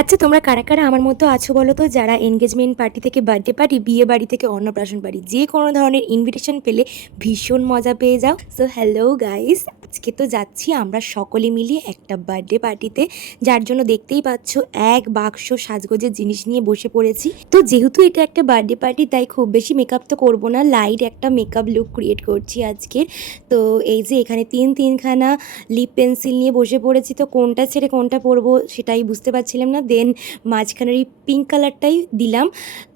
আচ্ছা, তোমরা কারা কারা আমার মতো আছো বলো তো, যারা এনগেজমেন্ট পার্টি থেকে বার্থডে পার্টি, বিয়ে বাড়ি থেকে অন্নপ্রাশন পার্টি, যে কোনো ধরনের ইনভিটেশন পেলে ভীষণ মজা পেয়ে যাও। সো হ্যালো গাইস, আজকে তো যাচ্ছি আমরা সকলে মিলে একটা বার্থডে পার্টিতে, যার জন্য দেখতেই পাচ্ছ এক বাক্স সাজগোজের জিনিস নিয়ে বসে পড়েছি। তো যেহেতু এটা একটা বার্থডে পার্টি, তাই খুব বেশি মেকআপ তো করবো না, লাইট একটা মেকআপ লুক ক্রিয়েট করছি আজকের। তো এই যে এখানে তিনখানা লিপ পেন্সিল নিয়ে বসে পড়েছি, তো কোনটা ছেড়ে কোনটা পরবো সেটাই বুঝতে পারছিলাম না। দেন মাঝখানের এই পিঙ্ক কালারটাই দিলাম।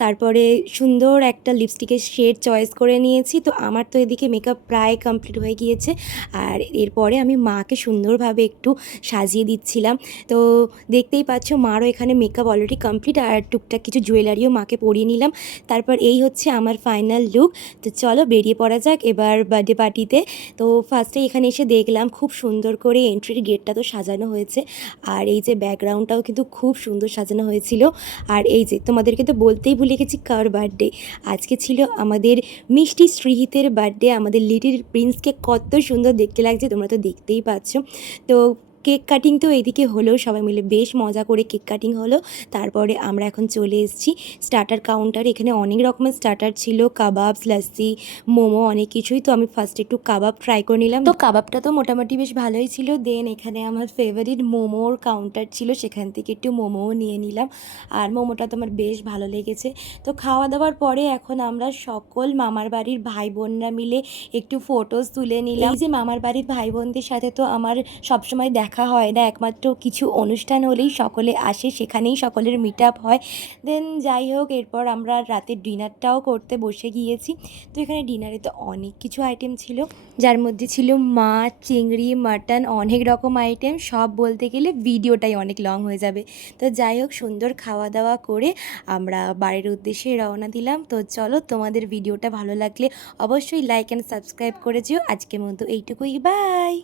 তারপরে সুন্দর একটা লিপস্টিকের শেড চয়েস করে নিয়েছি। তো আমার তো এদিকে মেকআপ প্রায় কমপ্লিট হয়ে গিয়েছে, আর এরপরে আমি মাকে সুন্দরভাবে একটু সাজিয়ে দিচ্ছিলাম। তো দেখতেই পাচ্ছ মারও এখানে মেকআপ অলরেডি কমপ্লিট, আর টুকটাক কিছু জুয়েলারিও মাকে পরিয়ে নিলাম। তারপর এই হচ্ছে আমার ফাইনাল লুক। তো চলো বেরিয়ে পড়া যাক এবার বার্থডে পার্টিতে। তো ফার্স্টে এখানে এসে দেখলাম খুব সুন্দর করে এন্ট্রির গেটটা তো সাজানো হয়েছে, আর এই যে ব্যাকগ্রাউন্ডটাও কিন্তু খুব সুন্দর সাজানো হয়েছিল। আর এই যে তোমাদেরকে তো বলতেই ভুলে গেছি কার বার্থডে, আজকে ছিল আমাদের মিষ্টি শ্রীহিতের বার্থডে। আমাদের লিটিল প্রিন্সকে কত সুন্দর দেখতে লাগছে তোমরা তো দেখতেই পাচ্ছ। তো কেক কাটিং তো এদিকে হলো, সবাই মিলে বেশ মজা করে কেক কাটিং হলো। তারপরে আমরা এখন চলে এসেছি স্টার্টার কাউন্টারে। এখানে অনেক রকমের স্টার্টার ছিল, কাবাব, লাস্সি, মোমো, অনেক কিছুই। তো আমি ফার্স্টে একটু কাবাব ট্রাই করে নিলাম। তো কাবাবটা তো মোটামুটি বেশ ভালোই ছিল। দেন এখানে আমার ফেভারিট মোমোর কাউন্টার ছিল, সেখান থেকে একটু মোমোও নিয়ে নিলাম, আর মোমোটা তো আমার বেশ ভালো লেগেছে। তো খাওয়া দাওয়ার পরে এখন আমরা সকল মামার বাড়ির ভাই বোনরা মিলে একটু ফটোস তুলে নিলাম। এই যে মামার বাড়ির ভাই বোনদের সাথে তো আমার সবসময় দেখা হয় না, একমাত্র কিছু অনুষ্ঠান হলেই সকলে আসে, সেখানেই সকলের মিট আপ হয়। দেন যাই হোক, এরপর আমরা রাতের ডিনারটাও করতে বসে গিয়েছি। তো এখানে ডিনারে তো অনেক কিছু আইটেম ছিল, যার মধ্যে ছিল মাছ, চিংড়ি, মাটন, অনেক রকম আইটেম। সব বলতে গেলে ভিডিওটাই অনেক লং হয়ে যাবে। তো যাই হোক, সুন্দর খাওয়া দাওয়া করে আমরা বাড়ির উদ্দেশ্যে রওনা দিলাম। তো চলো, তোমাদের ভিডিওটা ভালো লাগলে অবশ্যই লাইক অ্যান্ড সাবস্ক্রাইব করে যেও। আজকের মতো এইটুকুই, বাই।